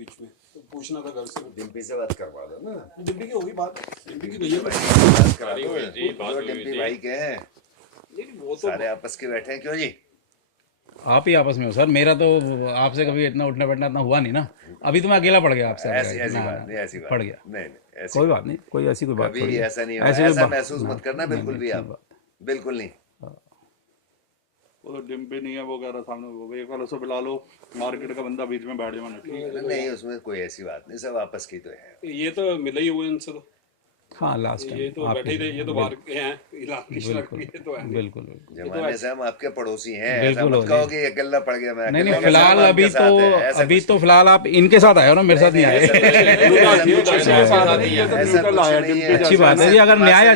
बीच में, तो पूछना था घर से। डिम्पी से बात करवा दो ना। डिम्पी की होगी बात, डिम्पी की भैया बात करा सारी दो। हुई थी, बात जो हुई डिम्पी थी। भाई के हैं नहीं वो तो सारे आपस के बैठे हैं, क्यों जी? आप ही आपस में हो सर, मेरा तो आपसे कभी इतना उठना बैठना इतना हुआ नहीं ना। अभी तो मैं अकेला पड़ गया आपसे। ऐसी ऐसी ना, बात नहीं, ऐसी बात पड़ गया। नहीं, नहीं ऐसी कोई बात नहीं, कोई ऐसी कोई बात कभी थोड़ी है। ऐसा नहीं होगा, ऐसी कोई ऐसा बात- महसूस ना, मत करना नहीं, बिल्कुल नहीं, भी ठीक आप, बात। बिल्कुल नहीं। वो तो डिम्पी नहीं है, वो कह रहा सामने वो एक वाले से बुला लो, मार्केट का बंदा बीच में बैठ जाए मैंने। नहीं उसमें कोई ऐसी बात नहीं, सब आपस की तो है। ये तो मिले ही हुए इनसे, तो हाँ लास्ट टाइम ये तो बैठे ही थे, ये तो बाहर के हैं इलाके की सड़क पे, ये तो है। बिल्कुल बिल्कुल। जमाने से हम आपके पड़ोसी हैं, ऐसा बिल्कुल मत हो कहो कि अकेला पड़ गया मैं। नहीं अकेला नहीं, कैसे फिलहाल हम अभी आपके साथ हैं, तो ऐसा अभी कुछ तो फिलहाल आप इनके साथ आए हो ना, मेरे साथ नहीं आए। अच्छी बात है जी, अगर न्याय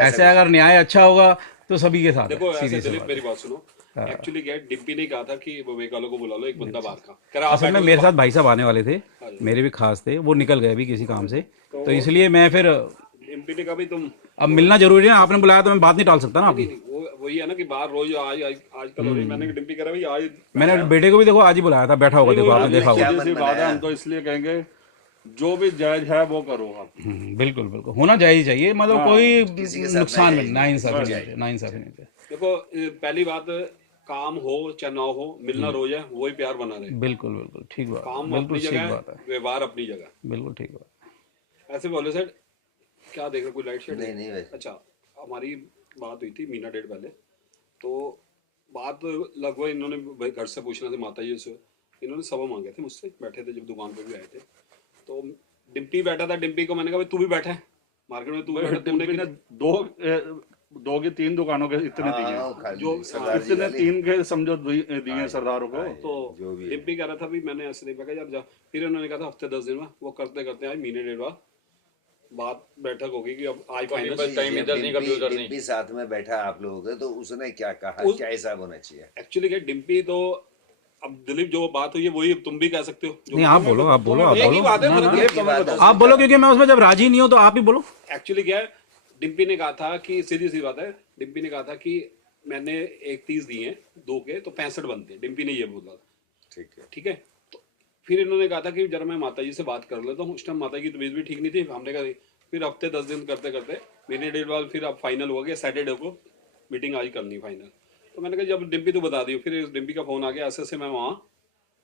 ऐसे अगर न्याय अच्छा होगा तो सभी के साथ है, देखो ऐसे सीधी सी दिलीप बात। मेरी बात सुनो, एक्चुअली क्या है, डिम्पी ने कहा था कि वो वेकालो को बुला लो, एक बंदा बाहर का कह रहा आप असल में मेरे साथ भाई साहब आने वाले थे, मेरे भी खास थे, वो निकल गए अभी किसी काम से, तो इसलिए मैं फिर डिम्पी ने कहा भाई तुम अब मिलना जरूरी है, आपने बुलाया तो मैं बात नहीं टाल सकता ना आपकी। वो वही है ना कि बाहर रोज आजकल हो रही। मैंने डिम्पी कह रहा भाई आज मैंने बेटे को भी देखो आज ही बुलाया था, बैठा होगा, देखो आपने देखा होगा। जैसी बात है, हम तो इसलिए कहेंगे जो भी जायज है वो करो आप। बिल्कुल बिल्कुल, होना चाहिए, मतलब कोई किसी के साथ नुकसान नहीं नहीं, नाइंसाफी नहीं होती, नाइंसाफी नहीं होती। देखो पहली बात, काम हो चाहे ना हो, मिलना रोज है, वही प्यार बना रहे। बिल्कुल बिल्कुल ठीक बात, काम बिल्कुल अपनी ठीक जगह बात है, है, व्यवहार अपनी जगह। बिल्कुल ठीक बात। ऐसे बोले सर, क्या देख रहे, कोई लाइट शेड? नहीं नहीं वैसे। अच्छा, हमारी बात हुई थी महीना डेढ़ पहले, तो बात लगभग इन्होंने भाई घर से पूछना था माता जी से, इन्होंने सवा मांगे थे मुझसे, बैठे थे जब दुकान पे भी आए थे, तो डिम्पी बैठा था, डिम्पी को मैंने कहा भाई तू भी बैठा है मार्केट में, तू भी बैठा, तुमने डिम्पी ने दो की तीन दुकानों के इतने दिए हैं। खाली जो- सरदार जी इतने वाली। तीन के समझो दिए हैं सरदारों को। तो जो भी है। डिम्पी कह रहा था भी मैंने ऐसे नहीं कहा यार जा, फिर उन्होंने कहा था हफ्ते 10 दिन में, वो करते करते आज महीने डेढ़ बाद बात बैठक होगी कि अब आज फाइनल। बस टाइम इधर नहीं, कभी उधर नहीं। डिम्पी साथ में बैठा आप लोगों के, तो उसने क्या कहा, क्या हिसाब होना चाहिए? एक्चुअली क्या डिम्पी तो, अब दिलीप जो बात हुई है वही तुम भी कह सकते हो, जो नहीं आप बोलो, आप बोलो, आप एक ही बोलो, बात है, ना, फर्क ना, नहीं है, की बात है। आप बोलो, क्योंकि मैं उसमें जब राजी नहीं हूँ तो आप ही बोलो। एक्चुअली क्या है, डिम्पी ने कहा था कि सीधी सी बात है, डिम्पी ने कहा था कि मैंने 31 दिए हैं, 2 के तो 65 बनते हैं, डिम्पी ने ये बोला था, ठीक है। ठीक है। तो फिर इन्होंने कहा था कि जरा मैं माता जी से बात कर लेता हूँ, उस टाइम माता की तबीयत भी ठीक नहीं थी, हमने कहा फिर हफ्ते 10 दिन करते करते महीने डेढ़ बाद फिर अब फाइनल हो गया, सैटरडे को मीटिंग आज करनी फाइनल। तो मैंने कहा जब डिम्पी तो बता दियो, फिर डिम्पी का फोन आ गया, ऐसे मैं वहाँ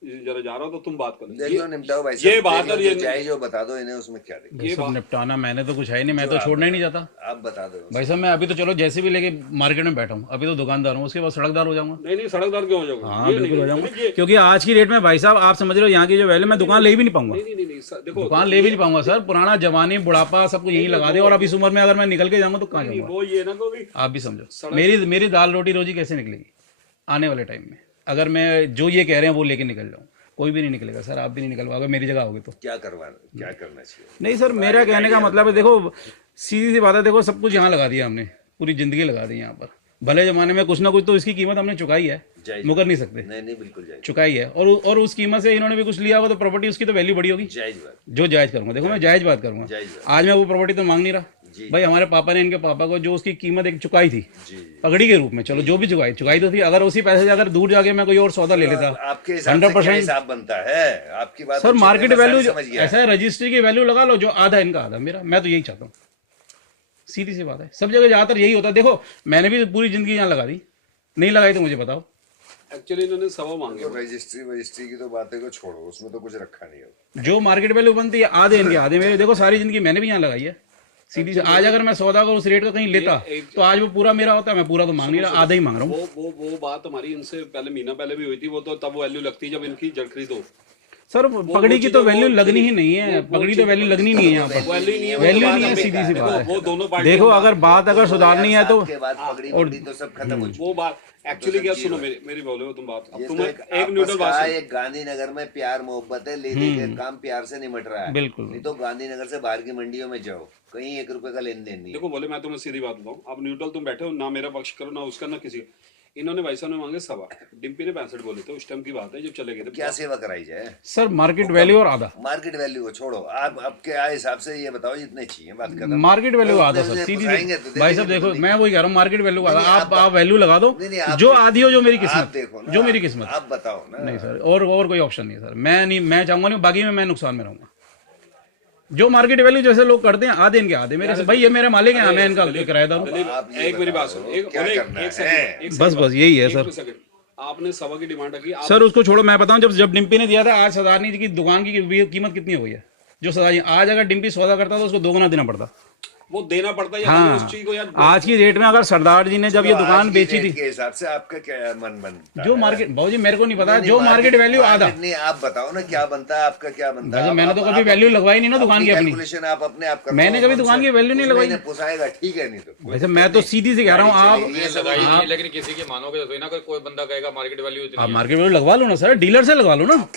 जरा जा रहा हूँ, तो तुम बात करो। देख लो, निपटाओ भाई ये साहब, बात देख लो, और ये जो जायज हो बता दो इन्हें, उसमें क्या दिक्कत? ये सब निपटाना मैंने तो कुछ है ही नहीं, मैं तो छोड़ना ही नहीं चाहता आप बता दो। भाई साहब। मैं अभी तो चलो जैसे भी लेके मार्केट में बैठा हूँ, अभी तो दुकानदार हूँ, उसके बाद सड़कदार हो जाऊंगा। नहीं नहीं, सड़कदार क्यों हो जाओगे? हाँ ये बिल्कुल नहीं, हो जाऊंगा, नहीं, ये- क्योंकि आज की डेट में भाई साहब आप समझ रहे हो यहाँ की जो वैल्यू, मैं दुकान ले भी नहीं पाऊंगा, नहीं नहीं नहीं, देखो दुकान ले भी नहीं पाऊंगा सर। पुराना जवानी बुढ़ापा सबको यही लगा दे, और अब इस उम्र में अगर मैं निकल के जाऊंगा तो कहाँ जाऊंगा? वो ये ना को भी आप भी समझो, मेरी मेरी दाल रोटी रोजी कैसे निकलेगी आने वाले टाइम में, अगर मैं जो ये कह रहे हैं वो लेके निकल जाऊँ? कोई भी नहीं निकलेगा सर, आप भी नहीं निकल पाओगे, मेरी जगह होगी तो। क्या क्या करना चाहिए? नहीं सर, मेरा कहने का मतलब है, देखो सीधी सी बात है, देखो सब कुछ यहाँ लगा दिया हमने, पूरी जिंदगी लगा दी यहाँ पर, भले जमाने में कुछ ना कुछ तो इसकी कीमत हमने चुकाई है, जायज। मुकर नहीं सकते, नहीं नहीं बिल्कुल जायज, चुकाई है। और उस कीमत से इन्होंने भी कुछ लिया होगा तो प्रॉपर्टी उसकी तो वैल्यू बड़ी होगी। जायज बात, जो जायज करूंगा, देखो मैं जायज बात करूंगा, जायज बात। आज मैं वो प्रॉपर्टी तो मांग नहीं रहा जी। भाई, हमारे पापा ने इनके पापा को जो उसकी कीमत एक चुकाई थी जी। पगड़ी के रूप में, चलो जो भी चुकाई तो थी, अगर उसी पैसे से अगर दूर जाके मैं कोई और सौदा ले लेता, आपके हिसाब से क्या 100% हिसाब बनता है? आपकी बात सर उचित है, मार्केट मैं वैल्यू समझ गया। ऐसा है, रजिस्ट्री की वैल्यू लगा लो, जो आधा इनका आधा मेरा, मैं तो यही चाहता हूँ, सीधी सी बात है। सब जगह ज्यादातर यही होता है, देखो मैंने भी पूरी जिंदगी यहाँ लगा दी, नहीं लगाई तो मुझे बताओ। एक्चुअली इन्होंने सवा मांगे। तो रजिस्ट्री की तो बातें को छोड़ो, उसमें तो कुछ रखा नहीं हो। जो मार्केट वैल्यू बनती है आधे इनके आधे मेरे, देखो सारी जिंदगी मैंने भी यहाँ लगाई है, सीधी से। आज अगर मैं सौदा को उस रेट का कहीं लेता तो आज वो पूरा मेरा होता, मैं पूरा तो मांग नहीं रहा, आधा ही मांग रहा हूँ। वो बात हमारी इनसे पहले महीना पहले भी हुई थी, वो तो तब वैल्यू लगती जब इनकी जड़ खरीदो। सर पगड़ी की तो वैल्यू लगनी ही नहीं है, पगड़ी तो वैल्यू लगनी नहीं है यहाँ पर, वैल्यू नहीं है, वैल्यू नहीं है, सीधी सी बात वो है। दोनों पार्टी देखो अगर बात अगर सुधारनी है तो के बाद पगड़ी पगड़ी तो सब खत्म हो चुकी। वो बात एक्चुअली क्या, सुनो मेरी बोले हो तुम बात, अब ये तुम तो एक आपस न्यूट्रल का बात सुनो। एक गांधीनगर में प्यार मोहब्बत है, ले दे के काम प्यार से निमट रहा है। बिल्कुल। नहीं तो गांधीनगर से बाहर की मंडियों में जाओ, कहीं 1 रुपए का लेन देन नहीं है। देखो बोले मैं तुम्हें सीधी बात बताऊं, अब न्यूट्रल तुम बैठे हो ना, मेरा पक्ष करो ना उसका ना किसी, इन्होंने भाई साहब ने मांगे 1.25, डिम्पी ने 65 बोले थे, उस टाइम की बात है जब चले गए थे। क्या सेवा कराई जाए? सर मार्केट वैल्यू और आधा, मार्केट वैल्यू को छोड़ो, आप आपके आए हिसाब से ये बताओ इतने चाहिए, बात खत्म। मार्केट वैल्यू आधा सर, सीधी भाई साहब देखो, मैं वही कह रहा हूँ मार्केट वैल्यू आधा, आप वैल्यू लगा दो जो आधी हो, जो मेरी किस्मत, देखो ना, जो मेरी किस्मत। आप बताओ ना। नहीं सर, और कोई ऑप्शन नहीं सर, मैं चाहूंगा नहीं, बाकी में मैं नुकसान में रहूंगा। जो मार्केट वैल्यू जैसे लोग करते हैं, आधे इनके आधे मेरे से, भाई ये मेरे मालिक हैं, मैं इनका किराएदार हूँ। आप ये एक मेरी बात बताओ, सुनो, एक क्या करना है? बस यही है सर। आपने 1.25 की डिमांड रखी सर उसको छोड़ो, मैं बताऊं, जब डिम्पी ने दिया था, आज सदारनी जी की दुकान की कीमत कितनी हो गई है? जो सदारनी आज अगर डिम्पी सौदा करता तो उसको 2 गुना देना पड़ता। वो देना पड़ता है हाँ, उस चीज को यार। आज की रेट में अगर सरदार जी ने जब ये दुकान बेची थी, के हिसाब से आपका क्या मन बनता जो मार्केट, भाऊ जी मेरे को नहीं पता, जो मार्केट वैल्यू आधा नहीं, आप बताओ ना क्या बनता है, आपका क्या बनता है? मैंने तो कभी वैल्यू लगवाई नहीं ना दुकान की अपनी, कैलकुलेशन आप अपने आप करते मैंने हो, कभी दुकान की वैल्यू नहीं लगवाई। पोसाएगा ठीक है, नहीं तो वैसे मैं तो सीधी से कह रहा हूँ, आप लगाई नहीं, लेकिन किसी की मानोगे तो ना, कोई बंदा कहेगा मार्केट वैल्यू इतनी आप मार्केट वैल्यू लगवा लो ना सर, डीलर से लगवा लो ना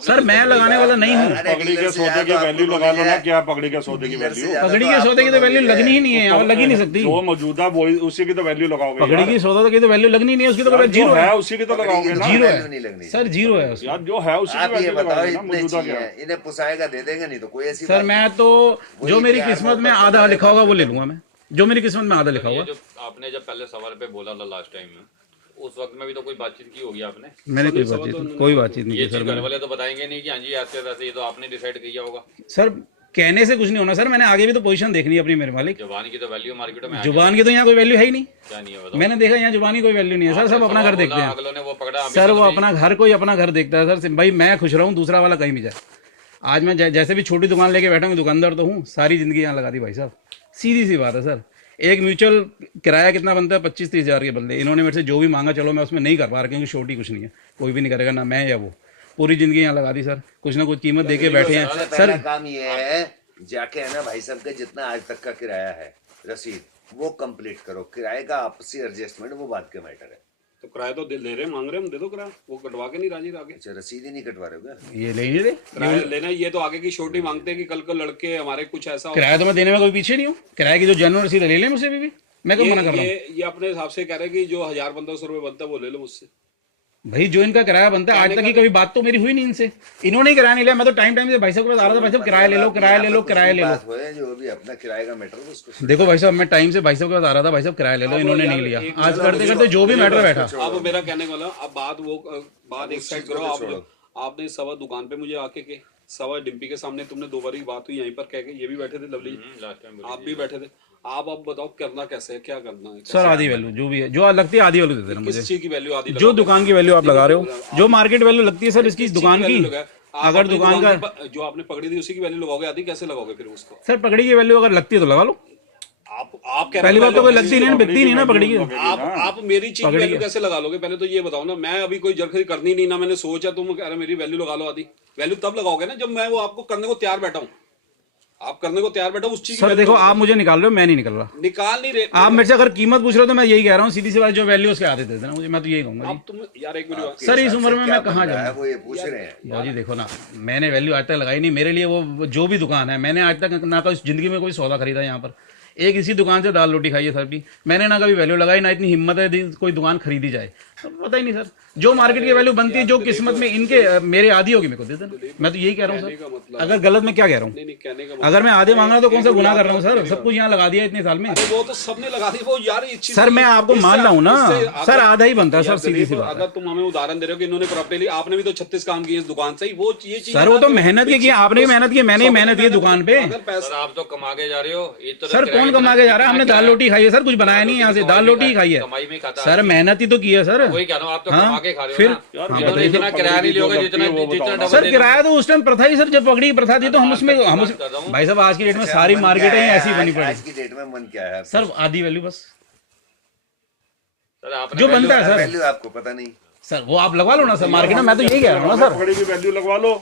सर, मैं लगाने वाला नहीं हूँ। पगड़ी के सौदे की वैल्यू लगा लो ना, क्या पगड़ी के सौदे की वैल्यू? पगड़ी के सौदे की तो वैल्यू लगनी ही नहीं है, यहाँ लग ही नहीं सकती। जो मौजूदा वही उसी की तो वैल्यू लगाओगे। पगड़ी की सौदा की तो वैल्यू लगनी नहीं है, उसकी तो यार, जीरो जो है, है उसी की तो लगाओगे ना। जीरो नहीं लगनी है सर, जीरो है उसकी। यार जो है उसी की आप ये वैल्यू बताओ लगाओगे ना, इतने मौजूदा क्या चाहिए, इन्हें पुसाएगा दे देंगे, नहीं तो कोई ऐसी सर मैं तो जो मेरी प्यार किस्मत में मोहब्बत आधा का लिखा होगा वो ले लूंगा मैं, जो मेरी किस्मत में आधा लिखा ये होगा। जो आपने जब पहले सवाल पे बोला था लास्ट टाइम में, उस वक्त में भी तो कोई बातचीत की होगी आपने? मैंने कोई बातचीत नहीं ये की सर। चीज घर वाले तो बताएंगे नहीं कि हाँ जी ऐसे वैसे, ये तो आपने डिसाइड किया होगा। सर कहने से कुछ नहीं होना सर, मैंने आगे भी तो पोजीशन देखनी है अपनी, मेरे मालिक। जुबान की तो वैल्यू मार्केट में जुबान की तो यहाँ कोई वैल्यू है ही नहीं, क्या नहीं है बताओ? मैंने देखा यहाँ जुबान की कोई वैल्यू नहीं है सर, सब अपना घर देखते हैं अगलों ने वो पकड़ा सर, वो अपना घर, कोई अपना घर देखता है सर। भाई मैं खुश रहूँ, दूसरा वाला कहीं भी जाए। आज मैं जैसे भी छोटी दुकान लेके बैठा हूँ, दुकानदार तो हूँ, सारी जिंदगी यहाँ लगा दी भाई साहब, सीधी सी बात है सर। एक म्यूचुअल किराया कितना बनता है? 25-30 हज़ार के बंदे, इन्होंने मेरे से जो भी मांगा, चलो मैं उसमें नहीं कर पा रहा क्योंकि छोटी कुछ नहीं है, कोई भी नहीं करेगा, ना मैं या वो, पूरी जिंदगी यहाँ लगा दी सर, कुछ ना कुछ कीमत दे के बैठे हैं सबसे सर। पहला काम ये है, जाके है ना भाई साहब का जितना आज तक का किराया है रसीद, वो कंप्लीट करो। किराए का आपसी एडजस्टमेंट वो बात का मैटर है। तो किराया तो ले रहे हैं, मांग रहे हैं, हम दे दो किराया, वो कटवा के नहीं राजी आगे। अच्छा, रसीद ही नहीं कटवा रहे हो क्या? ये ले ही नहीं दे, किराया लेना, ये तो आगे की छोटी मांगते हैं कि कल को लड़के हमारे कुछ ऐसा हो। किराया तो मैं देने में कोई पीछे नहीं हूँ, किराए की जो जनरल रसीद ले लें मुझसे भी, मैं क्यों मना कर रहा हूँ? ये अपने हिसाब से कह रहे हैं कि जो 1000-1500 रुपए बनता है वो ले लो मुझसे। भाई जो इनका किराया बनता है, आज तक की कभी बात तो मेरी हुई नहीं इनसे, इन्होंने ही किराया नहीं लिया, मैं तो टाइम से भाई साहब के पास आ रहा था, भाई साहब किराया ले लो, किराया ले लो, किराया ले लो। बात हो है जो भी अपना किराए का मैटर उसको देखो भाई साहब, मैं टाइम से भाई साहब के पास आ रहा था, भाई साहब किराया ले लो, इन्होंने नहीं लिया। आज करते करते जो भी मैटर बैठा, अब मेरा कहने वाला, अब बात एक साइड करो। आपने 1.25 दुकान पे मुझे आके के 1.25 डिम्पी के सामने तुमने 2 बार की बात हुई, यहीं पर कह के, ये भी बैठे थे लवली, लास्ट टाइम आप भी बैठे थे। आप अब बताओ करना कैसे है, क्या करना है? सर आधी वैल्यू जो भी है, जो लगती है आधी वैल्यू दे देना मुझे। किस चीज की वैल्यू आधी जो दुकान की वैल्यू आप लगा रहे हो, जो मार्केट वैल्यू लगती है सर इसकी दुकान की, अगर दुकान का जो आपने पकड़ी थी उसी की वैल्यू लगाओगे, आधी कैसे लगाओगे फिर उसको? सर पकड़ी की वैल्यू अगर लगती है तो लगा लो। आप कह पहली रहे बात तो कोई लगती नहीं, बिकती नहीं ना पकड़ी की। आप मेरी चीज की वैल्यू कैसे लगा लोगे? पहले तो ये बताओ ना, मैं अभी कोई जरखरी करनी नहीं ना, मैंने सोचा, तुम कह रहे मेरी वैल्यू लगा लो आधी। वैल्यू तब लगाओगे ना जब मैं वो आपको करने को तैयार बैठा हूँ, आप करने को तैयार बैठा उस चीज सर देखो, आप मुझे निकाल रहे हो, मैं नहीं निकल रहा। निकाल नहीं रहे आप मेरे से अगर कीमत पूछ रहे हो तो मैं यही कह रहा हूँ, सीधी सी बात, जो वैल्यू उसके आधे दे देना मुझे, मैं तो यही कहूंगा जी। अब तुम यार एक मिनट, सर इस उम्र में मैं कहाँ है जाऊँ? वो ये पूछ रहे हैं। भाजी देखो ना, मैंने वैल्यू आज तक लगाई नहीं, मेरे लिए वो जो भी दुकान है, मैंने आज तक ना कभी जिंदगी में कोई सौदा खरीदा यहाँ पर, एक इसी दुकान से दाल रोटी खाई है सर भी, मैंने ना कभी वैल्यू लगाई, ना इतनी हिम्मत है कोई दुकान खरीदी जाए, पता ही नहीं सर। जो मार्केट की वैल्यू बनती है, जो किस्मत में इनके मेरे आधी होगी, मेरे को दे देना, मैं तो यही कह रहा हूँ सर। अगर गलत मैं क्या कह रहा हूँ? नहीं कहने का अगर मैं आधे मांग रहा हूँ तो कौन सा गुनाह कर रहा हूँ सर? सब कुछ यहाँ लगा दिया इतने साल में। वो तो सबने लगा दी वो यार, ये चीज सर मैं आपको मान रहा हूँ ना सर, आधा ही बनता है सर, सीधी सी बात। अगर तुम हमें उदाहरण दे रहे हो कि इन्होंने प्रॉपर्टी ली, आपने भी तो 36 काम किए इस दुकान से ही, वो ये चीज सर वो तो मेहनत की, आपने भी मेहनत की, मैंने भी मेहनत की दुकान पे। सर आप तो कमा के जा रहे हो, ये तो सर कौन कमा के जा रहा है? हमने दाल रोटी खाई है सर, कुछ बनाया नहीं यहाँ से, दाल रोटी ही खाई है कमाई में खाता सर, मेहनत ही तो की है सर। वही कह रहा हूँ, आप तो कमा के खा रहे हो फिर ना। इतना किराया नहीं लोगे जितना डबल सर किराया तो उस टाइम प्रथा ही सर, जब पकड़ी प्रथा थी तो हम उसमें भाई साहब आज की डेट में सारी मार्केटें ऐसी बनी पड़ी। आज की डेट में मन क्या है सर आधी वैल्यू बस सर आपने जो बनता है सर। वैल्यू आपको पता नहीं सर वो आप लगवा लो ना सर मार्केट में, मैं तो यही कह रहा हूँ ना सर। पगड़ी की वैल्यू लगवा लो,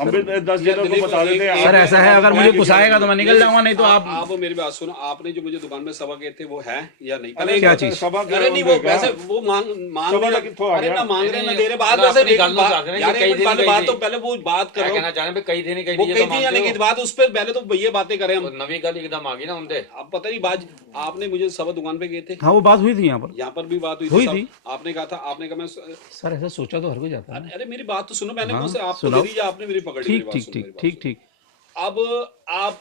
हम भी 10 जनों को बता देते हैं। सर ऐसा है, अगर मुझे गुस्साएगा तो मैं निकल जाऊंगा, नहीं तो आप मेरी बात सुनो, आपने जो मुझे दुकान में सवा गए थे वो है या नहीं? क्या चीज? सभा के अरे नहीं, वो होंगे क्या? वैसे वो मांग सभा रहे का कित्थों आ अरे गया? ना मांग रहे ना दे रहे, बात मतलब वैसे अपनी गल नु बात- रख रहे हैं, यार ये कई एक दिन बात कही बात थी। तो पहले वो बात क्या करो, कहना चाह रहे हैं कई थे नहीं कई वो दिए कही तो थी या नहीं मानते की हो? बात, उस पर पहले तो ये बातें करें हम। तो नवी गल एकदम आ गई ना उनसे। अब पता नहीं बात, आपने मुझे सवा दुकान पे गए थे, हाँ वो बात हुई थी यहाँ पर। यहाँ पर भी बात हुई हुई थी। थी। आपने कहा था, आपने कहा मैं सर ऐसा सोचा तो हर कोई जाता है। अरे मेरी बात तो सुनो, मैंने हाँ, कौन से आपको सुनाओ। दे दीजिए, आपने मेरी पकड़ ली, मेरी ठीक बात ठीक सुनो, ठीक मेरी बात ठीक सुनो। ठीक। अब आप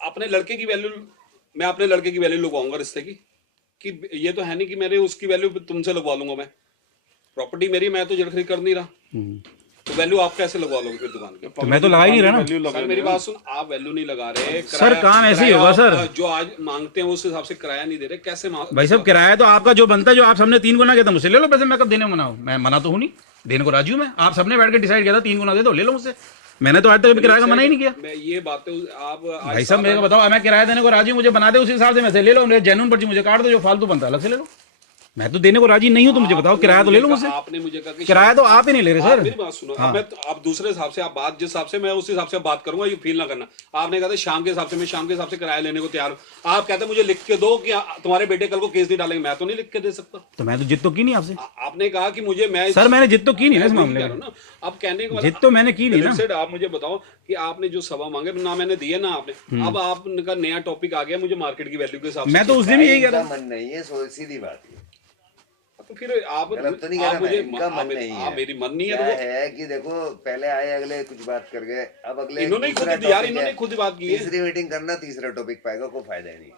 अपने लड़के की वैल्यू, मैं अपने लड़के की वैल्यू लगवाऊंगा रिश्ते की, कि ये तो है नहीं कि मैंने उसकी वैल्यू तुमसे लगवा लूंगा। मैं प्रॉपर्टी मेरी, मैं तो जड़ खरीद कर नहीं रहा, तो वैल्यू आप कैसे लगवा लोगे फिर दुकान की? तो मैं तो लगा ही नहीं रहा ना वैल्यू लगा सर मेरी बात सुन, आप वैल्यू नहीं लगा रहे सर, काम ऐसे ही होगा सर। जो आज मांगते हैं उस हिसाब से किराया नहीं दे रहे, कैसे भाई साहब किराया तो आपका जो बनता है, जो आप सबने 3 गुना किया था मुझसे ले लो पैसे, मैं कब देने मना हूँ? मैं मना तो हूँ नहीं, देने को राजी हूँ मैं। आप सबने बैठ के डिसाइड किया था 3 गुना दे दो, ले लो मुझसे। मैंने तो आज तक किराया का मना ही नहीं किया। मैं ये बातें आप भाई साहब मेरे को बताओ, मैं किराया देने को राजी हूँ, मुझे बना दे उस हिसाब से, मैं से ले लो, मेरे जेन्युइन पर्ची मुझे काट दो, जो फालतू बनता है अलग से ले लो। मैं तो देने को राजी नहीं हूँ, तो मुझे बताओ किराया तो ले लो मुझसे। आपने मुझे कहा कि किराया तो आप ही नहीं ले रहे सर। मेरी बात सुनो, अब मैं आप दूसरे हिसाब से आप बात, जिस हिसाब से मैं उस हिसाब से बात करूंगा, ये फील ना करना। आपने कहा था शाम के हिसाब से, मैं शाम के हिसाब से किराया लेने को तैयार हूँ। आप कहते मुझे लिख के दो कि तुम्हारे बेटे कल को केस नहीं डालेंगे, मैं तो नहीं लिख के दे सकता। तो मैं तो जिद तो की नहीं आपसे आपने कहा कि मुझे, मैं सर, मैंने जिद तो की नहीं ना इस मैं मामले कह में। रहा हूं ना, अब कहने को जिद तो मैंने की नहीं ना। सेठ, आप मुझे बताओ कि आपने जो सवा मांगे ना मैंने दिए ना आपने, अब आपका नया टॉपिक आ गया मुझे मार्केट की वैल्यू के हिसाब से। मैं तो उस दिन भी यही कह रहा इनका मन नहीं है, सीधी बात है। तो फिर आप गलत तो नहीं कह आप रहा मुझे मैं, इनका मन नहीं है। मेरी मन नहीं है क्या तो वो है कि देखो पहले आए अगले कुछ बात कर गए, अब अगले इन्होंने ही खुद दूसरा यार, topic इन्होंने है। खुद बात की है। तीसरी मीटिंग करना, तीसरा टॉपिक पाएगा, कोई फायदा ही नहीं।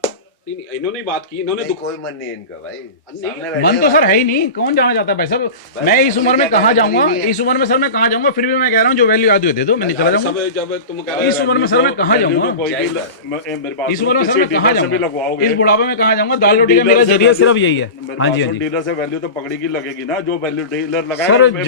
नहीं, इन्होंने ही बात की, इन्होंने नहीं, दुख कोई मन नहीं है इनका भाई। नहीं, सामने बैठे मन तो बात सर है ही नहीं, कौन जाना चाहता है भाई साहब? मैं इस उम्र में कहाँ जाऊंगा? इस उम्र में सर मैं कहाँ जाऊंगा? फिर भी मैं कह रहा हूँ जो वैल्यू आती दे दो, मैं नहीं चला सब जाऊंगा। जब तुम कह रहे इस उम्र में सर मैं कहाँ वैल्यू तो जाऊंगा? कोई भी मेरे पास इस उम्र में सर मैं कहाँ भी जाऊंगा? लगवाओगे। इस बुढ़ापे में कहाँ जाऊंगा? दाल रोटी का मेरा जरिया सिर्फ यही है। हाँ जी, हाँ जी। डीलर से वैल्यू तो पकड़ी की लगेगी ना, जो वैल्यू डीलर लगाएगा सर मैं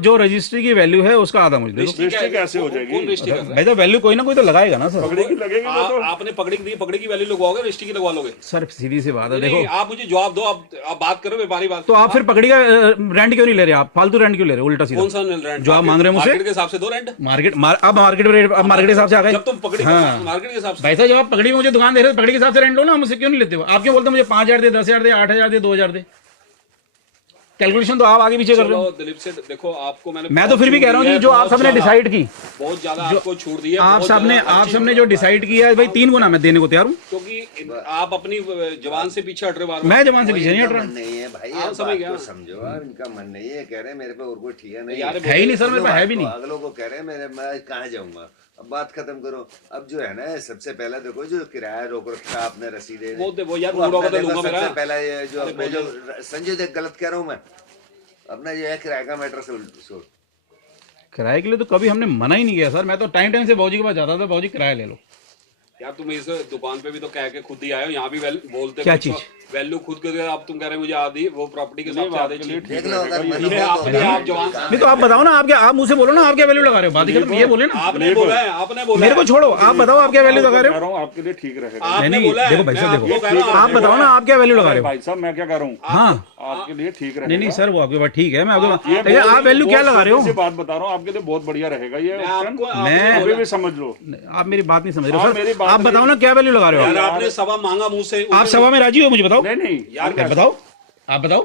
जो रजिस्ट्री की वैल्यू है उसका आधा मुझे दे दो। रजिस्ट्री कैसे हो जाएगी? कौन रजिस्ट्री कर रहा है? भाई साहब वैल्यू कोई ना कोई तो लगाएगा ना सर। पकड़ी की लगेगी वो तो। आपने पकड़ी की दी, पकड़ी की वैल्यू लगवाओगे, रजिस्ट्री की लगवा लोगे? सर सीधी सी बात है, नहीं, देखो आप मुझे जवाब दो, आप बात करो व्यापारी बात। तो आप फिर पकड़ी का रेंट क्यों नहीं ले रहे? आप फालतू रेंट क्यों ले रहे हो? उल्टा सीधा कौन सा रेंट जो आप मांग रहे हो मुझसे? मार्केट के हिसाब से दो रेंट। अब मार्केट रेट, अब मार्केट के हिसाब से आ गए। जब तुम पकड़ी हाँ। मार्केट के हिसाब से, भाई साहब जब आप पकड़ी में मुझे दुकान दे रहे हो, पकड़ी के हिसाब से रेंट लो ना, मुझसे क्यों नहीं लेते हो? आप क्यों बोलते हो मुझे 5,000 दे, 10,000 दे, 8,000 दे, 2,000 दे? कैलकुलेशन तो आप आगे पीछे कर रहे चलो हो। दिलीप से देखो, आपको मैंने मैं तो फिर भी कह रहा हूँ जी, जो आप सबने डिसाइड की, बहुत ज्यादा आपको छूट दी है, आप बहुत सबने ज्यादा हर आप चीज सबने में। जो डिसाइड किया है भाई 3 गुना मैं देने को तैयार हूँ। क्योंकि आप अपनी जवान से पीछे हट रहे बार-बार। मैं जवान से पीछे नहीं हट इनका रहा। मन नहीं है भाई, हाँ, आप समझ बात गया। को समझो। और इनका मन नहीं है, कह रहे हैं मेरे पे और कोई ठिया नहीं यार, है। है ही नहीं सर, मेरे पास है भी नहीं। अगलों को कह रहे हैं मेरे, मैं कहाँ जाऊंगा? अब बात खत्म करो। अब जो है ना, सबसे पहला देखो जो किराया रोक रखा आपने रसीदे, वो यार वो मूड अपना होगा तो देखो, लूंगा मेरा। सबसे पहला ये जो अपने जो संजय देख, गलत कह रहा हूँ मैं, अपना जो है किराए का मैटर सोच। किराए के लिए तो कभी हमने मना ही नहीं किया सर। मैं तो टाइम से बाबूजी के पास जाता था, बाबूजी किराया ले लो। यार तुम इस दुकान पे भी तो कह के खुद ही आए हो, यहाँ भी बोलते क्या कुछ चीज? हो, वैल्यू खुद के दे, अब तुम कह रहे हो मुझे आधी वो प्रॉपर्टी के हिसाब से आधे चाहिए। देख लो अगर मन ये हो आपने तो आप जवान नहीं तो आप बताओ ना, आप क्या, आप मुझसे बोलो ना आप क्या वैल्यू लगा रहे हो? बात ही खत्म, ये बोले ना। आपने बोला है, आपने बोला मेरे को है। छोड़ो, आप बताओ आप क्या वैल्यू लगा रहे कह हो? रहा हूँ आपके लिए ठीक रहेगा। आपने नहीं, बोला है, देखो भाई मैं साहब, आपको देखो, कह रहा हूँ, आप आपने बताओ ना आप क्या वैल्यू लगा रहे हो? भाई साहब मैं क्या कह रहा हूँ, हाँ आपके लिए ठीक रहेगा। नहीं सर, वो आपके बात ठीक है, मैं आपके ये लेकिन आप वैल्यू क्या लगा रहे हो? बात बता रहा हूँ, आपके लिए बहुत बढ़िया रहेगा ये मैं ऑप्शन। आपको मैं- अभी भी समझ लो। आप मेरी बात नहीं समझ रहे आप हो मेरी सर। बात आप बताओ ना क्या वैल्यू लगा रहे हो? यार आप आपने सवा मांगा मुझ से, सवा में राजी हो? मुझे बताओ नहीं यार फिर बताओ, आप बताओ,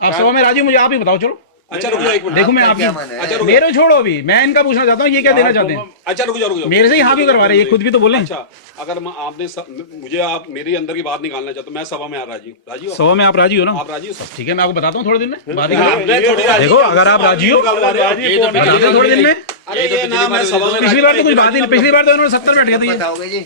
आप सवा में राजी हो? मुझे आप ही बताओ। चलो अच्छा रुक जाओ एक मिनट, देखो मैं आपका क्या आप मन है? अच्छा रुक मेरे छोड़ो, अभी मैं इनका पूछना चाहता हूँ, ये क्या देना चाहते हैं? अच्छा रुक जाओ मेरे से ही हाँ क्यों करवा रहे हैं? ये खुद भी तो बोले। अच्छा अगर आपने मुझे आप मेरी अंदर की बात निकालना चाहते हो, मैं सवा में राजी हो? सवा में आप राजी हो ना? आप राजी हो सब? ठीक है, मैं आपको बताता हूँ थोड़े दिन में। बात ही मैं खत्म। थोड़ी राजी देखो, हूँ, अगर आप राजी हो, राजी कौन है? बताते हैं थोड़े दिन में। अरे ये ना मैं सवा में पिछली बार तो कुछ बात ही नहीं, पिछली बार तो उन्होंने 70 बैठ गया था ये। बताओगे जी?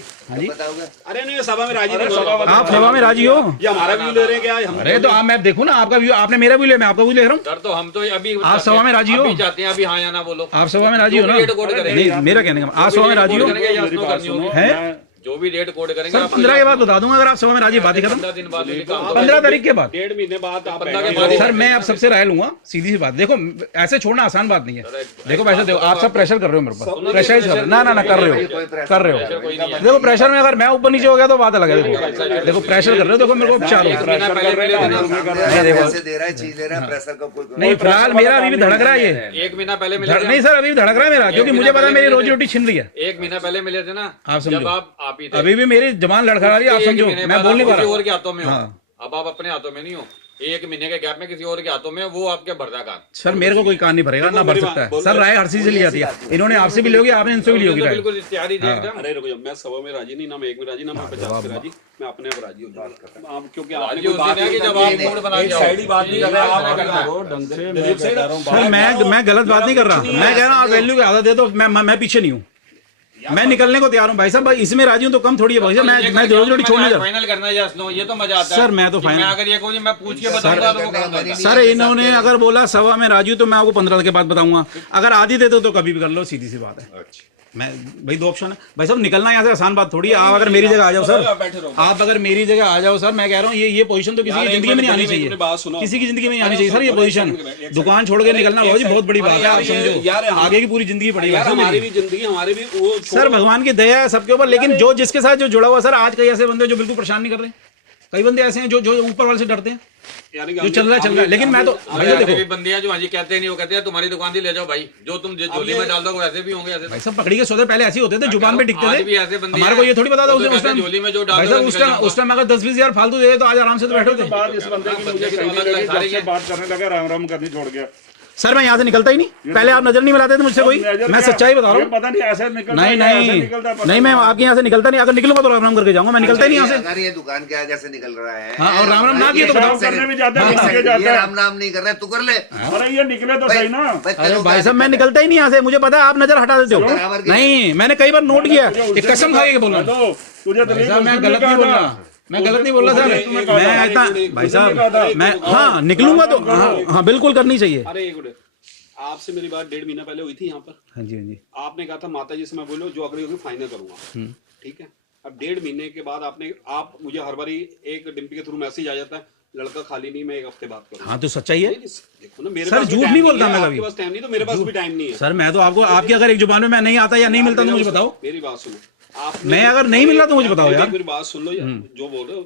बताओगे? अरे नहीं सवा में राजी नहीं बोल रहा। आप सवा में राजी हो? ये हमारा व्यू ले रहे हैं क्या हम? अरे तो आप, मैं देखूँ ना आपका व्यू, आपने मेरा व्यू ले, मैं आपका व्यू ले रहा हूँ। सर तो हम तो अभी आप सवा में राजी हो? अभी जाते हैं, अभी हाँ या ना बोलो। आप सवा में राजी हो ना? रेट कोड करेंगे। नहीं, मेरा कहने का, आप सवा में राजी हो? करेंगे या मेरी नो बात करनी सुनो, होगी? है? मैं जो भी डेट कोड करेंगे सर आप 15 के बाद बता दूंगा अगर आप सभा में राजी, बात ही खत्म। 15 दिन बाद ये काम 15 तारीख के बाद 1.5 महीने बाद आप 15 के बैठे बाद हो। सर मैं अब सबसे राय लूंगा, सीधी सी बात। देखो ऐसे छोड़ना आसान बात नहीं है। देखो पैसे देखो, आप सब प्रेशर कर रहे हो मेरे ऊपर, प्रेशर कर रहे हो ना कर रहे हो। देखो प्रेशर में अगर मैं ऊपर नीचे हो गया तो बात अलग है। देखो प्रेशर कर रहे हो, देखो मेरे को उपचार होता है। पैसे दे रहा है, चीज ले रहा है, प्रेशर का कोई नहीं फिलहाल मेरा अभी भी धड़क रहा है ये। 1 महीना पहले मिले थे, नहीं सर अभी भी धड़क रहा है मेरा, क्योंकि मुझे पता है मेरी रोजी रोटी छिन रही है। 1 महीना पहले मिले थे ना, आप समझो। जब आप ही थे। अभी भी मेरी जबान लड़खड़ा रही है, आप समझो, मैं बोल नहीं पा किसी और रहा। के हाथों में हो, हाँ। अब आप अपने हाथों में नहीं हो। 1 महीने के गैप में किसी और के हाथों में, वो आपके भरदा कान। सर मेरे को कोई कान नहीं भरेगा, ना भर सकता है। सर राय हर चीज से ली जाती है, इन्होंने आपसे भी लोगी, आपने इनसे भी ली होगी राय। बिल्कुल इत्यादि थे एकदम। अरे रुको, मैं 100 में राजी नहीं, ना मैं 1 में राजी, ना मैं 50 में राजी, मैं अपने आप राजी हो जाऊंगा। आप क्योंकि आपने राजी कोई उस बात दिन है कि नहीं जब आप मूड बना के आओ। साइड ही बात नहीं कर रहे, आप करना है। ढंग से दिलीप सही ना? सर मैं गलत बात नहीं कर रहा, मैं कह रहा हूँ आप वैल्यू के आधा दे दो, मैं पीछे नहीं हूँ, मैं निकलने को तैयार हूँ भाई साहब। भाई इसमें राजी हूँ तो कम थोड़ी है भाई साहब, मैं रोज रोटी छोड़ने जा। फाइनल करना है या स्नो, ये तो मजा आता है। सर मैं तो मैं फाइनल, अगर ये कहूँ जी मैं पूछ के बताऊंगा तो वो काम करता है। सर इन्होंने अगर बोला सवा में राजू तो मैं आपको 15 के बाद बताऊंगा। अगर आधी देते तो कभी भी कर लो, सीधी सी बात है। मैं भाई 2 ऑप्शन है भाई साहब, निकलना यहाँ से आसान बात थोड़ी है। आप अगर मेरी जगह आ जाओ सर, आप अगर मेरी जगह आ जाओ सर, मैं कह रहा हूँ ये पोजीशन तो किसी की जिंदगी में नहीं आनी चाहिए, किसी की जिंदगी में नहीं आनी चाहिए सर ये पोजीशन। दुकान छोड़ के निकलना बहुत बहुत बड़ी बात है, आप समझो आगे की पूरी जिंदगी पड़ी यार, है हमारी भी जिंदगी, हमारी भी वो सर। भगवान की दया है सबके ऊपर, लेकिन जो जिसके साथ जो जुड़ा हुआ सर, आज कई ऐसे बंदे जो बिल्कुल परेशान नहीं कर रहे, कई बंदे ऐसे हैं जो ऊपर वाले से डरते हैं, यानी जो चल रहा है। लेकिन मैं तो भाई ऐसे देखो भी बंदे हैं जो हाँ जी कहते नहीं, वो कहते हैं तुम्हारी दुकान थी ले जाओ भाई, जो तुम झोली में डाल दो वैसे भी होंगे। ऐसे भाई साहब पकड़ी के सौदे पहले ऐसे ही होते थे, जुबान पे टिकते आज भी थे। ऐसे बंदे हमारे को ये थोड़ी पता था वो तो उस कहते हैं टाइम झोली में जो डाल भाई दो साहब निकल जाऊंगा। उस टाइम अगर 20-20 हजार फालतू दे तो आज आराम से तो बैठो थे। बाद इस बंदे की मुझे सही नहीं लगी, जब से बात करने लगा राम राम करनी छोड़ गया। सर मैं यहाँ से निकलता ही नहीं, पहले आप नजर नहीं मिलाते थे मुझसे कोई, मैं सच्चाई बता रहा हूँ। पता नहीं ऐसे निकलता नहीं है, ऐसे नहीं निकलता है, पता नहीं, मैं आपके यहाँ से निकलता नहीं, अगर निकलूंगा तो राम राम करके जाऊंगा, मैं निकलता ही नहीं यहाँ से। अगर ये दुकान के आगे से निकल रहा है, हाँ, और राम राम ना किए तो बताओ। करने भी जाता है, एक नीचे सेकंड, जाता ये है। राम नाम नहीं कर रहा है, तू कर ले। अरे ये निकले तो सही ना। अरे भाई साहब मैं निकलता ही नहीं यहाँ से, मुझे पता है आप नजर हटा देते हो। नहीं मैंने कई बार नोट किया, एक कसम खा के बोल रहा हूँ तुझे भाई साहब, मैं गलत नहीं बोल रहा, मैं गलत नहीं बोल रहा सर। मैं इतना भाई साहब मैं हाँ निकलूंगा तो हाँ बिल्कुल करनी चाहिए। अरे एक मिनट, आपसे मेरी बात 1.5 महीना पहले हुई थी यहाँ पर। हाँ जी हाँ जी। आपने कहा था माता जी से मैं बोलो जो अगली होगी फाइनल करूंगा, ठीक है। अब 1.5 महीने के बाद आप मुझे हर बारी एक डिम्पी के थ्रू मैसेज आ जाता है, लड़का खाली नहीं, मैं 1 हफ्ते बाद करूंगा। हाँ तो सच्चाई है देखो ना, मेरे सर, पास भी झूठ टाइम नहीं बोलता है, मैं आपके कभी। पास टाइम नहीं तो मेरे पास भी टाइम नहीं है। सर मैं तो आपको आपकी अगर एक जुबान में मैं नहीं आता या नहीं मिलता तो मुझे बताओ। मेरी बात सुनो, आप मैं अगर नहीं मिल रहा तो मुझे बताओ यार। मेरी बात सुन लो यार, जो बोल रहे हो।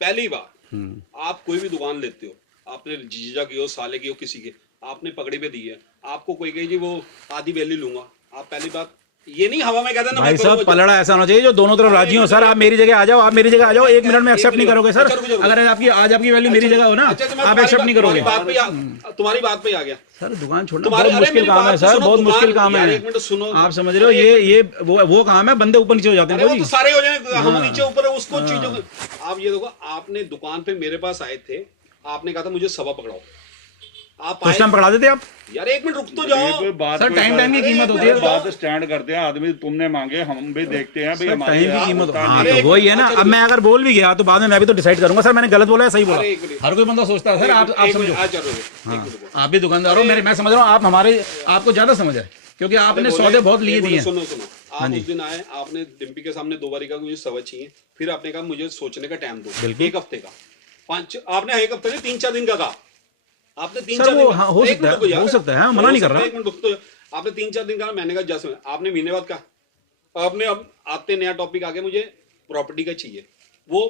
पहली बार आप कोई भी दुकान लेते हो, आपने जीजा की हो, साले की हो, किसी के, आपने पगड़ी पे दी है, आपको कोई कहे जी वो आधी वैल्यू लूंगा, आप पहली बात ये नहीं हवा में कहते ना भाई साहब पलड़ा ऐसा होना चाहिए जो दोनों तरफ राजी हो। सर आप मेरी जगह आ जाओ, आप मेरी जगह आ जाओ, 1 मिनट में एक्सेप्ट नहीं करोगे सर। अगर आपकी आज आपकी वैल्यू मेरी जगह हो ना, आप एक्सेप्ट नहीं करोगे। तुम्हारी बात पे आ गया सर दुकान छोड़ना बहुत मुश्किल काम है सर, बहुत मुश्किल काम है। एक मिनट सुनो, आप समझ रहे हो, ये वो काम है, बंदे ऊपर नीचे हो जाते हैं। वो तो सारे हो जाएंगे, हम नीचे ऊपर है, उसको चीजों आप ये देखो, आपने दुकान पे मेरे पास आए थे, आपने कहा था मुझे सवा पकड़ाओ, आप उस टाइम पकड़ा देते आप। यार 1 मिनट रुक तो जाओ सर, टाइम की कीमत होती है। बात स्टैंड करते हैं आदमी, तुमने मांगे हम भी देखते हैं भाई, हमारे टाइम की कीमत होता हाँ नहीं। तो वही है ना। अब मैं अगर बोल भी गया तो बाद में मैं भी तो डिसाइड करूंगा सर मैंने गलत बोला है सही बोला। अरे एक मिनट। हर कोई बंदा सोचता है सर, आप समझो। आप भी दुकानदार हो, मैं समझ रहा हूँ आप हमारे आपको ज्यादा समझ है क्योंकि आपने सौदे बहुत लिए दिए। सुनो आप उस दिन आए, आपने डिम्पी के सामने 2 बारी कहा मुझे सवा चाहिए, फिर आपने कहा मुझे सोचने का टाइम दो, 1 हफ्ते का, 5 आपने 1 हफ्ते नहीं 3-4 दिन का कहा आपने। 3-4 दिन हाँ, हो सकता है, मना नहीं कर रहा। 1 मिनट रुक तो, आपने 3-4 दिन कहा, मैंने कहा जैसे आपने महीने बाद कहा, आपने अब आते नया टॉपिक आगे मुझे प्रॉपर्टी का चाहिए, वो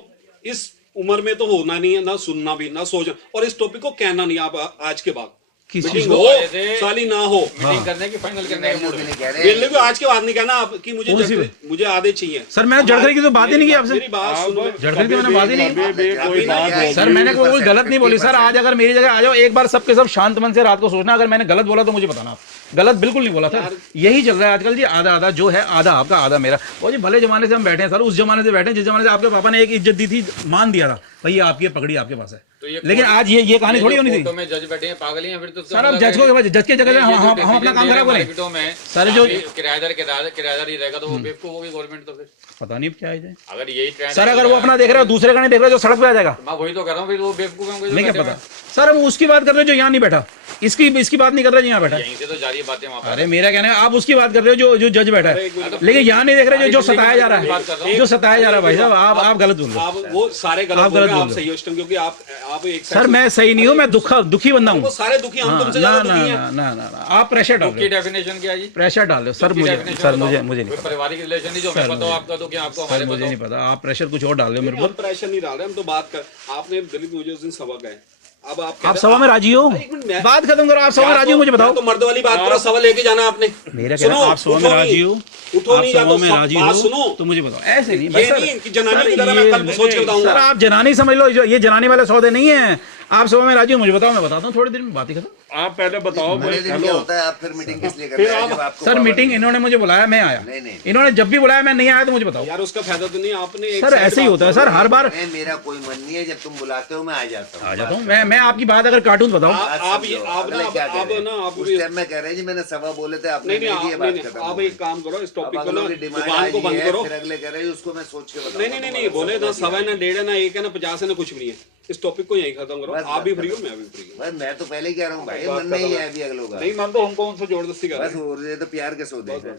इस उम्र में तो होना नहीं है, ना सुनना भी ना सोचना, और इस टॉपिक को कहना नहीं आप आज के बाद। किस मीटिंग चीज हो को? साली ना हो, मीटिंग करने की फाइनल करने के मूड में। नहीं कह रहे वेल्ले को आज के बाद नहीं कहना आप कि मुझे आधे चाहिए। सर मैंने जड़खड़ी की तो बात ही नहीं की आपसे, मेरी बात सुनो, जड़खड़ी की मैंने बात ही नहीं कोई बात है। सर मैंने कोई गलत नहीं बोली सर। आज अगर मेरी जगह आ जाओ, एक बार सबके सब शांत मन से रात को सोचना, अगर मैंने गलत बोला तो मुझे बताना। गलत बिल्कुल नहीं बोला सर, यही चल रहा है आजकल जी, आधा आधा जो है, आधा आपका आधा मेरा। और जी भले जमाने से हम बैठे हैं सर, उस जमाने से बैठे हैं जिस जमाने से आपके पापा ने एक इज्जत दी थी, मान दिया था भाई आपकी पकड़ी आपके पास है। तो ये लेकिन आज ये कहानी थोड़ी होनी थी तो मैं जज बैठे हैं पागल ही हैं फिर तो। सर। अब जज को जज की जगह हम अपना काम खराब करें सर। जो किराएदार ही रहेगा तो वो बेवकूफ होगी गवर्नमेंट, तो फिर पता नहीं क्या है अगर यही ट्रेंड सर। अगर वो अपना देख रहा है, दूसरे का नहीं देख रहा, जो सड़क पे आ जाएगा, मैं वही तो कर रहा हूँ, फिर वो बेवकूफ होंगे जो नहीं क्या बैठे पता हुए हैं। सर। हम उसकी बात कर रहे हैं जो यहाँ नहीं बैठा। इसकी बात नहीं कर रहे जो यहाँ बैठा है। यहीं से तो जा रही है बातें वहाँ पर। अरे मेरा कहना है आप उसकी बात कर रहे हो जो जज बैठा है, लेकिन यहाँ नहीं देख रहे जो सताया जा रहा है, जो सताया जा रहा है। भाई साहब आप गलत बोल रहे हो। आप वो सारे गलत बोल रहे हैं, आप सही हो इस टाइम, क्योंकि आप एक सर मैं सही नहीं हूँ, मैं दुखी बंदा वो हूँ। सारे दुखी, हम तुमसे ना ज्यादा ना दुखी हैं। ना ना ना आप प्रेशर डाल की रहे हो, डेफिनेशन क्या है जी? प्रेशर डाल रहे हो सर। की मुझे definition सर बताओ। मुझे नहीं कोई पारिवारिक रिलेशन नहीं जो हमें पता हो आपका तो क्या आपको हमारे मुझे पता नहीं पता। आप प्रेशर कुछ और डाल रहे हो मेरे हम ऊपर। प्रेशर नहीं डाल रहे, हम तो बात कर, आपने दलित मुझे उस दिन सबक है, अब आप कह आप रहे- सभा में राजी हो? एक मिनट, मैं- बात खत्म करो, आप सभा में या राजी हो मुझे बताओ। तो मर्द वाली बात करो, सवाल लेके जाना आपने। मेरा सुनो, कहना आप सभा में उठो राजी नहीं, हो, उठो आप नहीं, या सभा तो में सब राजी बात हो सुनो। तो मुझे बताओ। ऐसे नहीं ये नहीं कि जनानी की तरह मैं कल सोच के सर बताऊंगा। आप जनानी समझ लो, ये जनानी वाले सौदे नहीं है। आप सभा में राजी हो मुझे बताओ, मैं बताता हूँ थोड़ी देर में, बात ही खत्म। आप पहले बताओ। मेरे दिन क्या हेलो, होता है, आप फिर मीटिंग किस लिए करते हैं जब आपको सर power मीटिंग नहीं है? इन्होंने मुझे बुलाया, मैं आया। नहीं। इन्होंने जब भी बुलाया मैं नहीं आया तो मुझे बताओ। यार उसका फायदा तो नहीं, आपने एक सर साइड ऐसे ही बात होता है करो। सर, हर बार मेरा कोई मन नहीं है, जब तुम बुलाते हो मैं आ जाता हूँ। आ जाता हूँ मैं आपकी बात अगर काटूं तो बताओ। आप ये आप ना क्या कह आप रहे हैं? ना आप उस टाइम में कह रहे हैं जी मैंने सभा बोले थे, आपने नहीं नहीं दिए, बात नहीं खत्म आप हो एक गई। काम करो, इस अब टॉपिक को अगलों ना की डिमांड दुकान को आई बंद है, करो। फिर अगले कह रहे हैं उसको मैं सोच के बताऊंगा। नहीं बोले ना सवा है ना डेढ़ है ना एक है ना 50 है ना कुछ भी नहीं है, इस टॉपिक को यहीं खत्म करो। बस, आप भी बस, फ्री हो, बस। मैं भी फ्री हूँ। बस मैं तो पहले ही कह रहा हूँ भाई, बात मन नहीं खत्म है है। अभी अगलों का। नहीं मान तो हमको उनसे जबरदस्ती कर बस हो रहे तो प्यार के सौदे हैं।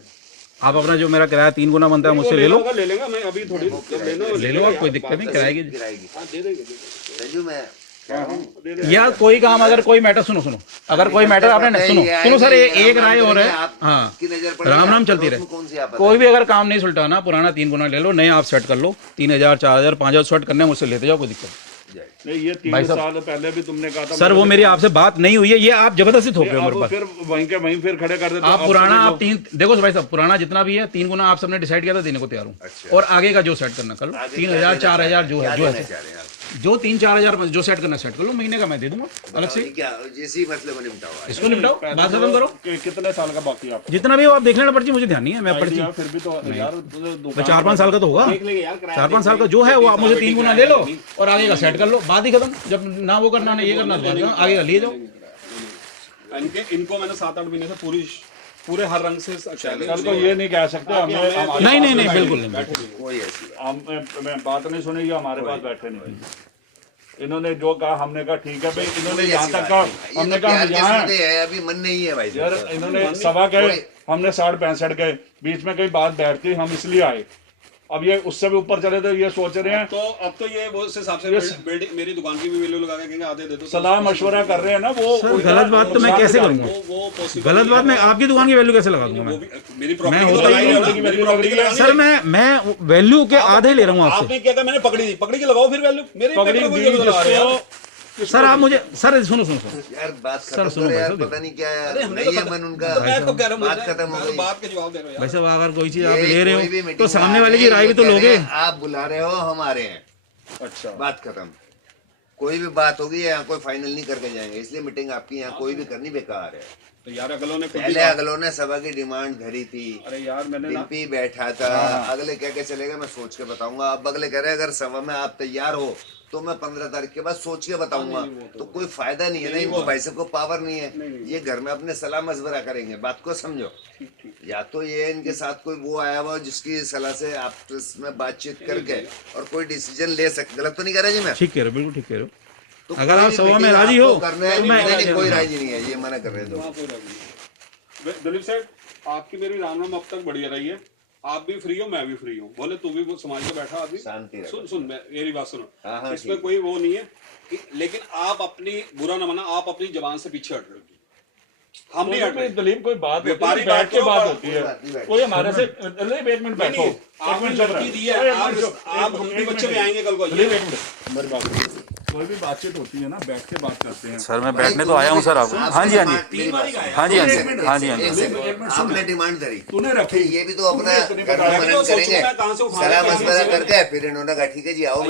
आप अपना जो मेरा किराया 3 गुना बनता है मुझसे ले लो। ले लेगा, मैं अभी थोड़ी जब लेना हो ले लो आप, कोई दिक्कत नहीं, किराए की। किराएगी हाँ दे देंगे। संजू मैं कह रहा हूँ यार कोई काम अगर कोई मैटर सुनो अगर कोई मैटर आपने सुनो सर एक राय और है। हाँ आपकी नजर पड़ी, राम नाम आपको चलती उसमें रहे। कौन सी आपत्ति कोई भी अगर काम नहीं सुलटाना, पुराना 3 गुना ले लो, नए आप सेट कर लो। 3000 4000 5000 सेट करने मुझसे लेते जाओ, कोई दिक्कत नहीं। नहीं ये 3 साल पहले भी तुमने कहा था सर वो मेरी आपसे बात नहीं हुई है, ये आप जबरदस्ती थोप रहे हो मेरे अब पास। फिर वहीं के वहीं फिर खड़े कर देते आप पुराना आप 3 देखो भाई साहब, पुराना जितना भी है 3 गुना आप सबने डिसाइड किया था, देने को तैयार हूँ। अच्छा। और आगे का जो सेट करना कर लो, 3000 4000 जो है जो 3 4000 जो सेट करना सेट कर लो, महीने का मैं दे दूंगा अलग से। क्या जैसी मसले में निपटा हुआ है। इसको निपटाओ, बात खत्म करो। कितने साल का बाकी आप जितना भी हो आप देख लेना पर्ची, मुझे ध्यान नहीं है। मैं पर्ची फिर भी तो यार 4-5 साल का तो होगा, 4-5 साल का जो है वो आप मुझे 3 गुना ले लो और आगे का सेट कर लो, बात ही खत्म। जब ना वो करना ना ये करना, आगे का लिए जाओ। इनको मैंने 7-8 महीने से पूरे हर रंग से कल को ये नहीं कह सकते हमें हमारे नहीं बिल्कुल नहीं। कोई ऐसी मैं बात नहीं सुनी, ये हमारे पास बैठे नहीं। इन्होंने जो कहा हमने कहा ठीक है भाई, इन्होंने यहाँ तक कहा, हमने कहा हम यहाँ है, अभी मन नहीं है भाई यार। इन्होंने सभा गए, हमने 60-65 गए, बीच में कहीं बात बैठती, हम इसलिए आए। अब ये उससे भी ऊपर चले तो ये सोच रहे हैं, तो अब तो ये वो उस हिसाब से बिल्डिंग मेरी दुकान की भी वैल्यू लगा के कहेंगे आधे दे दो। सलाह मशवरा कर रहे हैं ना वो। सर गलत बात तो मैं कैसे करूंगा? वो पॉसिबल गलत बात मैं आपकी दुकान की वैल्यू कैसे लगा दूंगा मैं? मेरी मैं प्रॉपर्टी होता ही नहीं की मेरी प्रॉपर्टी की लगानी सर मैं वैल्यू के आधे ही ले रहा हूँ आपसे। आपने क्या कहा, मैंने पकड़ी दी, पकड़ी के लगाओ फिर वैल्यू मेरी पकड़ी पेपर दी को क्यों लगा रहे हो? सर आप मुझे सर सुनो यार बात सर, खत्म सुनो करो भाई यार, साहब, पता नहीं क्या है, अरे हमने नहीं तो है मन उनका। तो मैं तो कह रहा हूँ बात खत्म हो गई। बात के जवाब दे रहा हूँ भाई यार। साहब अगर कोई चीज आप ये ले रहे कोई भी हो मीटिंग तो सामने में वाले की आए, राय भी ये तो कह रहे लोगे। हैं, आप बुला रहे हो हम आ रहे हैं, अच्छा बात खत्म। कोई भी बात होगी यहाँ कोई फाइनल नहीं करके जाएंगे, इसलिए मीटिंग आपकी यहाँ कोई भी करनी बेकार है। तो यार अगलों ने खुद भी पहले कहा- अगलों ने सभा की डिमांड धरी थी, अरे यार मैंने ना डिम्पी बैठा था, अगले क्या क्या चलेगा मैं सोच के बताऊंगा। अब अगले कह रहे हैं अगर सभा में आप तैयार हो तो मैं 15 तारीख के बाद सोच के बताऊंगा। तो कोई फायदा नहीं है ना, इनको भाई साहब को पावर नहीं है, ये घर में अपने सलाह मशवरा करेंगे, बात को समझो। या तो ये इनके साथ कोई वो आया हुआ जिसकी सलाह से आप में बातचीत करके और कोई डिसीजन ले सकते। गलत तो नहीं कर रहा जी मैं? ठीक कह रहे हो, बिल्कुल ठीक कह रहे हो। तो अगर कोई आप सभा में मीटिंग राजी आपको हो करना है, तो मैं- नहीं, कोई राजी नहीं है, ये मना कर रहे वहाँ हो। कोई राजी नहीं। दिलीप सर आपकी मेरी राम राम अब तक बढ़िया रही है, आप भी फ्री हो मैं भी फ्री हूँ। बोले तू भी वो समाज का बैठा आदमी, शांति रखो। सुन मेरी बात सुनो, हाँ, हाँ, इसमें ठीक। कोई वो नहीं है लेकिन आप अपनी बुरा ना माना, आप अपनी जबान से पीछे हट रहे हो, हम नहीं हट रहे। दलीप कोई बात होती है, व्यापारी बैठ बात के करो, बात पर- होती है, कोई बात नहीं, बैठो। कोई हमारे से दलीप एक मिनट बैठो, आपने लड़की दी है, आप हम भी बच्चे भी आएंगे कल को। दलीप एक मिनट मेरी बात, कोई भी बातचीत होती है ना बैठ के बात करते हैं। सर मैं बैठने तो आया हूँ सर आपको। हाँ जी हाँ जी तीन बार ही आए। हाँ जी हाँ जी एक मिनट, हाँ जी हाँ एक जी। सेकंड, आपने डिमांड धरी, तूने रखी, फिर ये भी तो अपना तूने घर में बताया मनन तो सोचो करेंगे, मैं कहाँ से उठाऊंगा, सलाह कैसे मशवरा से- करके फिर इन्होंने कहा ठीक है जी आओ।